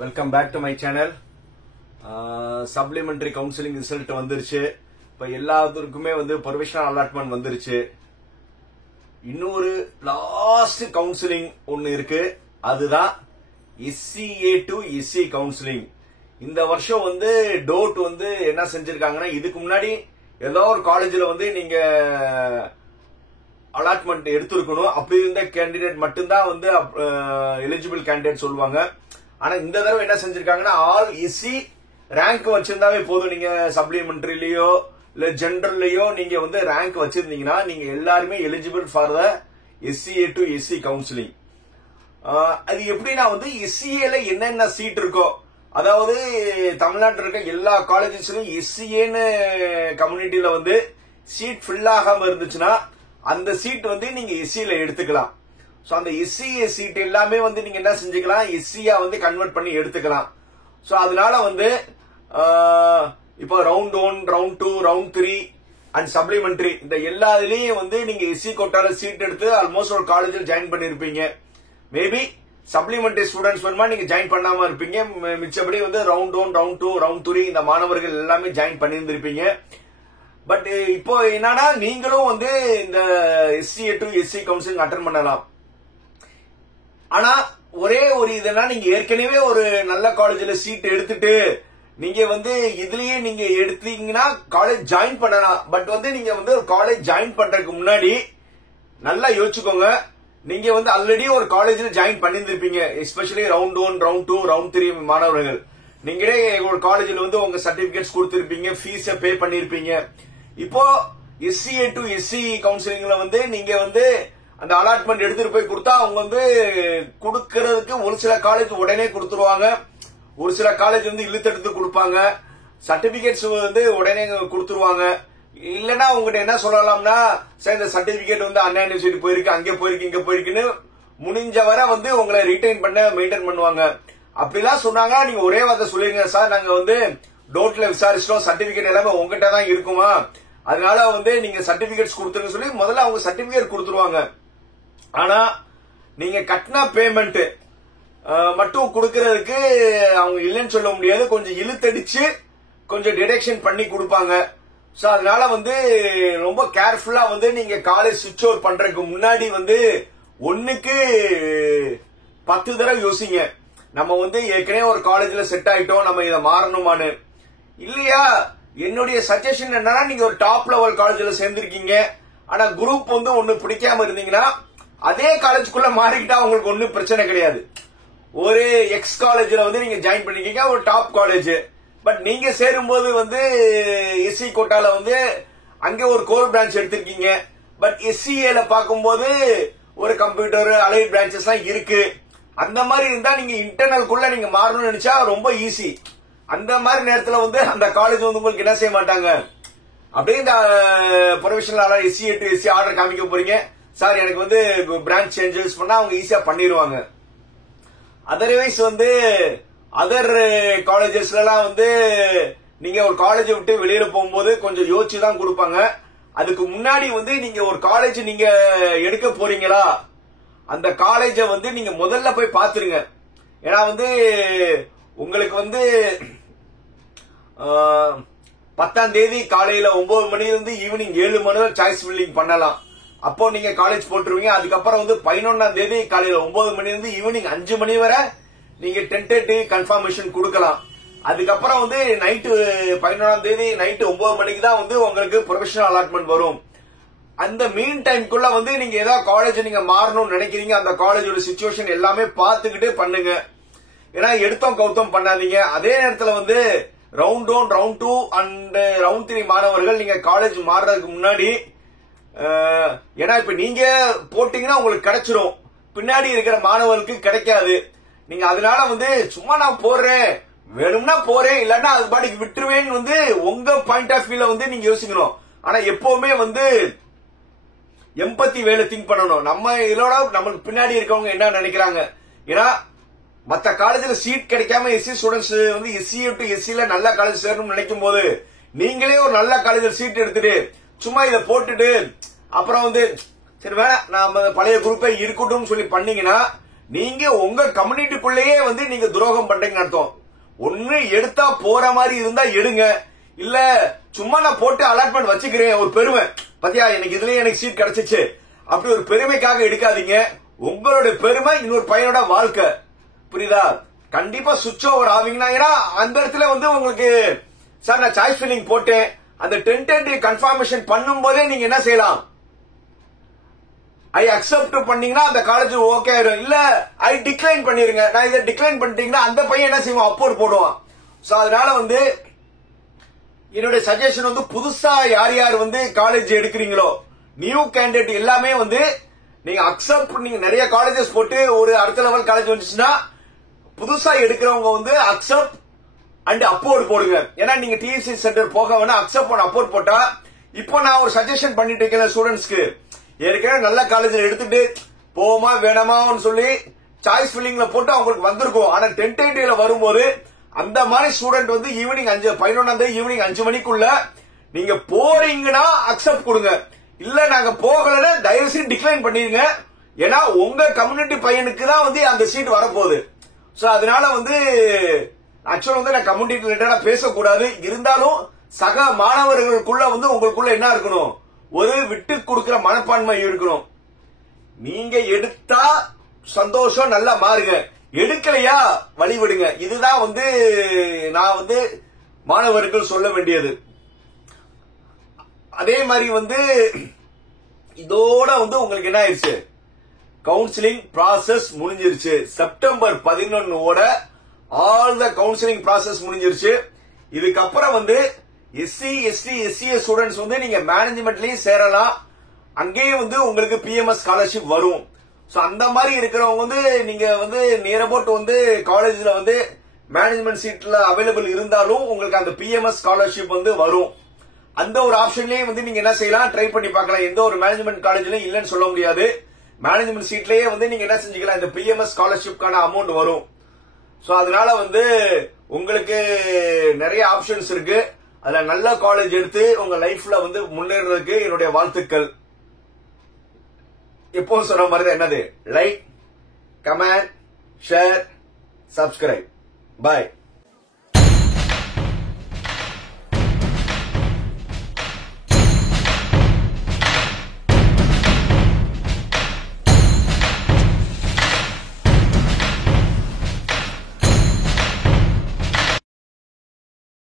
Welcome back to my channel. Supplementary counselling result வந்துருச்சு. இப்ப எல்லாத்துக்குமே ப்ரொவிஷனல் அலாட்மெண்ட் வந்துருச்சு. இன்னொரு லாஸ்ட் கவுன்சிலிங் ஒன்னு இருக்கு, அதுதான் SCA to SC கவுன்சிலிங். இந்த வருஷம் டோட் என்ன செஞ்சிருக்காங்கன்னா, இதுக்கு முன்னாடி ஏதோ ஒரு காலேஜ்ல நீங்க அலாட்மெண்ட் எடுத்திருக்கணும். அப்படி இருந்த கேண்டிடேட் மட்டும்தான் எலிஜிபிள் கேண்டிடேட் சொல்லுவாங்க. ஆனா இந்த தடவை என்ன செஞ்சிருக்காங்கன்னா, ஆல் SC ரேங்க் வச்சிருந்தாவே போதும். நீங்க சப்ளிமெண்டரிலயோ இல்ல ஜெனரல்லயோ நீங்க ரேங்க் வச்சிருந்தீங்கன்னா நீங்க எல்லாருமே eligible for the SCA to SC counselling. அது எப்படின்னா SCA ல என்னென்ன சீட் இருக்கோ, அதாவது தமிழ்நாட்டில் இருக்க எல்லா காலேஜஸ்லயும் SCAன்னு கம்யூனிட்டியில சீட் ஃபில் ஆகாம இருந்துச்சுன்னா அந்த சீட் நீங்க SC ல எடுத்துக்கலாம். சோ அந்த SCA சீட் எல்லாமே நீங்க என்ன செஞ்சுக்கலாம், SCA கன்வெர்ட் பண்ணி எடுத்துக்கலாம். சோ அதனால இப்போ round 1, round 2, round 3 and supplementary இந்த எல்லா இதுலயும் நீங்க SC கோட்டால சீட் எடுத்து ஆல்மோஸ்ட் ஒரு காலேஜில் ஜாயின் பண்ணிருப்பீங்க. மேபி சப்ளிமெண்டரி ஸ்டூடெண்ட்ஸ் வேணுமா நீங்க ஜாயின் பண்ணாம இருப்பீங்க. மிச்சபடி ரவுண்ட் 1, ரவுண்ட் 2, ரவுண்ட் 3 இந்த மாணவர்கள் எல்லாமே ஜாயின் பண்ணியிருந்திருப்பீங்க. பட் இப்போ என்னன்னா, நீங்களும் இந்த SCA to SC counselling attend பண்ணலாம். ஆனா ஒரே ஒரு இதுனா, நீங்க ஏற்கனவே ஒரு நல்ல காலேஜ்ல சீட் எடுத்துட்டு நீங்க இதுலயே நீங்க எடுத்தீங்கன்னா காலேஜ் ஜாயின் பண்ணலாம். பட் நீங்க ஒரு காலேஜ் ஜாயின் பண்றதுக்கு முன்னாடி நல்லா யோசிச்சுக்கோங்க. நீங்க ஆல்ரெடி ஒரு காலேஜ்ல ஜாயின் பண்ணிருப்பீங்க. எஸ்பெஷலி ரவுண்ட் 1, ரவுண்ட் 2, ரவுண்ட் 3 மாணவர்கள் நீங்களே ஒரு காலேஜ்ல உங்க சர்டிபிகேட்ஸ் கொடுத்திருப்பீங்க, ஃபீஸ பே பண்ணிருப்பீங்க. இப்போ SCA to SC கவுன்சிலிங்ல நீங்க அந்த அலாட்மெண்ட் எடுத்துட்டு போய் கொடுத்தா அவங்க கொடுக்கறதுக்கு ஒரு சில காலேஜ் உடனே கொடுத்துருவாங்க, ஒரு சில காலேஜ் இழுத்தெடுத்து கொடுப்பாங்க. சர்டிபிகேட்ஸ் உடனே கொடுத்துருவாங்க. இல்லன்னா உங்ககிட்ட என்ன சொல்லலாம்னா, சார் இந்த சர்டிபிகேட் அண்ணா யூனிவர்சிட்டி போயிருக்கு, அங்கே போயிருக்கு, இங்க போயிருக்குன்னு முடிஞ்ச வரை உங்களை ரீடைன் பண்ண மெயின்டைன் பண்ணுவாங்க. அப்படிலாம் சொன்னாங்கன்னா நீங்க ஒரே வார்த்தை சொல்லிருங்க, சார் நாங்க டோட்ல விசாரிச்சிட்டோம், சர்டிபிகேட் எல்லாமே உங்ககிட்ட தான் இருக்குமா, அதனால நீங்க சர்டிபிகேட்ஸ் கொடுத்துருங்க சொல்லி முதல்ல அவங்க சர்டிபிகேட் கொடுத்துருவாங்க. ஆனா நீங்க கட்டின பேமெண்ட் மட்டும் கொடுக்கறதுக்கு அவங்க இல்லைன்னு சொல்ல முடியாது. கொஞ்சம் இழுத்தடிச்சு கொஞ்சம் டிடக்ஷன் பண்ணி கொடுப்பாங்க. சோ அதனால ரொம்ப கேர்ஃபுல்லா நீங்க காலேஜ் சுவிட்ச் ஓவர் பண்றதுக்கு முன்னாடி ஒண்ணுக்கு 10 தடவை யோசிங்க. நம்ம ஏற்கனவே ஒரு காலேஜ்ல செட் ஆயிட்டோம், நம்ம இதை மாறணுமான்னு. இல்லையா, என்னுடைய சஜஷன் என்னன்னா, நீங்க ஒரு டாப் லெவல் காலேஜ்ல சேர்ந்திருக்கீங்க, ஆனா குரூப் ஒண்ணு பிடிக்காம இருந்தீங்கன்னா அதே காலேஜுக்குள்ள மாறிக்கிட்டா உங்களுக்கு ஒன்னும் பிரச்சனை கிடையாது. ஒரு எக்ஸ் காலேஜ்ல நீங்க ஜாயின் பண்ணிக்கீங்க, ஒரு டாப் காலேஜ். பட் நீங்க சேரும்போது SC கோட்டால அங்க ஒரு கோர் பிரான்ச் எடுத்திருக்கீங்க. பட் SCA ல பார்க்கும்போது ஒரு கம்ப்யூட்டர் அலைட் பிரான்சஸ் எல்லாம் இருக்கு. அந்த மாதிரி இருந்தா நீங்க இன்டர்னல்குள்ள நீங்க மாறணும்னு நினைச்சா ரொம்ப ஈஸி. அந்த மாதிரி நேரத்துல அந்த காலேஜ் உங்களுக்கு என்ன செய்ய மாட்டாங்க, அப்படியே இந்த provisional SCA to SC order காமிக்க போறீங்க, சார் எனக்கு பிரான்ச் சேஞ்சஸ் பண்ணா அவங்க ஈஸியா பண்ணிடுவாங்க. அதர்வைஸ் அதர் காலேஜஸ்ல எல்லாம் நீங்க ஒரு காலேஜ் விட்டு வெளியில போகும்போது கொஞ்சம் யோசிச்சு தான் கொடுப்பாங்க. அதுக்கு முன்னாடி நீங்க ஒரு காலேஜ் நீங்க எடுக்க போறீங்களா, அந்த காலேஜ நீங்க முதல்ல போய் பாத்துருங்க. ஏன்னா உங்களுக்கு 10ஆம் தேதி காலையில 9 மணில இருந்து ஈவினிங் 7 மணி வரை சாய்ஸ் ஃபில்லிங் பண்ணலாம். அப்போ நீங்க காலேஜ் போட்டுருவீங்க. அதுக்கப்புறம் 11ஆம் தேதி காலையில 9 மணில இருந்து ஈவினிங் 5 மணி வரை நீங்க டென்டேட்டிவ் கன்ஃபர்மேஷன் கொடுக்கலாம். அதுக்கப்புறம் நைட்டு 11ஆம் தேதி நைட்டு 9 மணிக்கு தான் உங்களுக்கு ப்ரொவிஷனல் அலாட்மெண்ட் வரும். அந்த மீன் டைம்குள்ள நீங்க ஏதாவது காலேஜ் நீங்க மாறணும்னு நினைக்கிறீங்க, அந்த காலேஜோட சிச்சுவேஷன் எல்லாமே பாத்துக்கிட்டு பண்ணுங்க. ஏன்னா எடுத்தோம் கவுத்தம் பண்ணாதீங்க. அதே நேரத்துல ரவுண்ட் 1, ரவுண்ட் 2 அண்ட் ரவுண்ட் 3 மாணவர்கள் நீங்க காலேஜ் மாறுறதுக்கு முன்னாடி, ஏன்னா இப்ப நீங்க போட்டீங்கன்னா உங்களுக்கு கிடைச்சிரும், பின்னாடி இருக்கிற மாணவர்களுக்கு கிடைக்காது. நீங்க அதனால சும்மா நான் போடுறேன், வேணும்னா போறேன், இல்லன்னா அது பாட்டுக்கு விட்டுருவேன்னு உங்க பாயிண்ட் ஆஃப் வியூல நீங்க யோசிக்கணும். ஆனா எப்பவுமே எம்பத்தி வேலை திங்க் பண்ணணும். நம்ம இதோட நமக்கு பின்னாடி இருக்கவங்க என்ன நினைக்கிறாங்க. ஏன்னா மத்த காலேஜ்ல சீட் கிடைக்காம SC students SCA to SC ல நல்ல காலேஜ் சேரணும்னு நினைக்கும் போது, நீங்களே ஒரு நல்ல காலேஜ்ல சீட் எடுத்துட்டு சும்மா இதை போட்டுட்டு அப்புறம் சரி வேணா நாம பழைய குரூப்பே இருக்கட்டும் சொல்லி பண்ணீங்கன்னா நீங்க உங்க கம்யூனிட்டிக்குள்ளேயே வந்து நீங்க துரோகம் பண்றீங்கன்னு அர்த்தம். ஒண்ணு எடுத்தா போற மாதிரி இருந்தா எடுங்க, இல்ல சும்மா நான் போட்டு அலாட்மெண்ட் வச்சுக்கிறேன் ஒரு பெருமை, பாத்தியா எனக்கு இதுலயே எனக்கு சீட் கிடைச்சிச்சு அப்படி ஒரு பெருமைக்காக எடுக்காதீங்க. உங்களுடைய பெருமை இன்னொரு பையனோட வாழ்க்கை, புரியுதா? கண்டிப்பா சுவிட்ச் ஓவர் ஆவீங்கன்னா, ஏன்னா அந்த இடத்துல வந்து உங்களுக்கு சார் நான் சாய்ஸ் ஃபில்லிங் போட்டேன், அந்த டென்டேட்டிவ் கன்ஃபர்மேஷன் பண்ணும் போதே நீங்க என்ன செய்யலாம், ஐ அக்செப்ட் பண்ணீங்கன்னா அந்த காலேஜ் ஓகே ஆயிரும், இல்ல ஐ டிக்ளைன் பண்ணிருங்க. நான் இதை டிக்ளைன் பண்ணிட்டீங்கன்னா அந்த பையன் என்ன செய்வான், அப்போர்ட் போடுவான். சோ அதனால வந்து என்னுடைய சஜஷன் வந்து புதுசா யார் யார் வந்து காலேஜ் எடுக்கிறீங்களோ நியூ கேண்டிடேட் எல்லாமே வந்து நீங்க அக்செப்ட், நீங்க நிறைய காலேஜஸ் போட்டு ஒரு அடுத்த லெவல் காலேஜ் வந்துச்சுன்னா புதுசா எடுக்கிறவங்க வந்து அக்செப்ட் அண்ட் அப்போர்ட் போடுங்க. ஏன்னா நீங்க டிஎஸ்சி சென்டர் போக வேணா அக்செப்ட் பண்ண அப்போர்ட் போட்டா, இப்போ நான் ஒரு சஜஷன் பண்ணிட்டு இருக்கேன் ஸ்டூடெண்ட்ஸ்க்கு, ஏற்கனவே நல்ல காலேஜ் எடுத்துட்டு போமா வேணாமான்னு சொல்லி சாய்ஸ் ஃபில்லிங்ல போட்டு அவங்களுக்கு வந்திருக்கும். ஆனா டென்டேட்டிவ்ல வரும்போது அந்த மாதிரி ஸ்டூடெண்ட் வந்து ஈவினிங் 11 ஈவினிங் 5 மணிக்குள்ள நீங்க போறீங்கன்னா அக்செப்ட் கொடுங்க, இல்ல நாங்க போகலன்னா தயவு செய்து டிக்ளைன் பண்ணிருங்க. ஏன்னா உங்க கம்யூனிட்டி பையனுக்கு தான் வந்து அந்த சீட் வரப்போகுது. சோ அதனால வந்து ஆக்சுவலா வந்து நான் கம்யூனிட்டி ரிலேட்டடா பேசக்கூடாது, இருந்தாலும் சக மாணவர்களுக்குள்ள வந்து உங்களுக்குள்ள என்ன இருக்கணும், ஒரு விட்டு கொடுக்கிற மனப்பான்மை இருக்கணும். நீங்க எடுத்தா சந்தோஷம், நல்லா மாறுங்க, எடுக்கலையா வழிவிடுங்க. இதுதான் வந்து நான் வந்து மாணவர்கள் சொல்ல வேண்டியது. அதே மாதிரி வந்து இதோட வந்து உங்களுக்கு என்ன ஆயிடுச்சு, கவுன்சிலிங் ப்ராசஸ் முடிஞ்சிருச்சு. September 11 all the counselling process முடிஞ்சிருச்சு. இதுக்கப்புறம் வந்து எஸ்சி எஸ்டி எஸ்சிஎஸ் ஸ்டூடெண்ட்ஸ் வந்து நீங்க மேனேஜ்மெண்ட்லயும் சேரலாம், அங்கேயும் வந்து உங்களுக்கு பிஎம்எஸ் ஸ்காலர்ஷிப் வரும். சோ அந்த மாதிரி இருக்கிறவங்க வந்து நீங்க வந்து நியர் அபவுட் வந்து காலேஜ்ல வந்து மேனேஜ்மெண்ட் சீட்ல அவைலபிள் இருந்தாலும் உங்களுக்கு அந்த பிஎம்எஸ் ஸ்காலர்ஷிப் வந்து வரும். அந்த ஒரு ஆப்ஷன்லயே வந்து நீங்க என்ன செய்யலாம், ட்ரை பண்ணி பார்க்கலாம். எந்த ஒரு மேனேஜ்மெண்ட் காலேஜ்லயும் இல்லன்னு சொல்ல முடியாது, மேனேஜ்மெண்ட் சீட்லயே வந்து நீங்க என்ன செஞ்சுக்கலாம், இந்த பிஎம்எஸ் ஸ்காலர்ஷிப்கான அமௌண்ட் வரும். சோ அதனால வந்து உங்களுக்கு நிறைய ஆப்ஷன்ஸ் இருக்கு. அதுல நல்ல காலேஜ் எடுத்து உங்க லைஃப்ல வந்து முன்னேறதுக்கு என்னுடைய வாழ்த்துக்கள். எப்பவும் சொல்ற மாதிரி தான், என்னது, லைக், கமெண்ட், ஷேர், சப்ஸ்கிரைப். பாய்.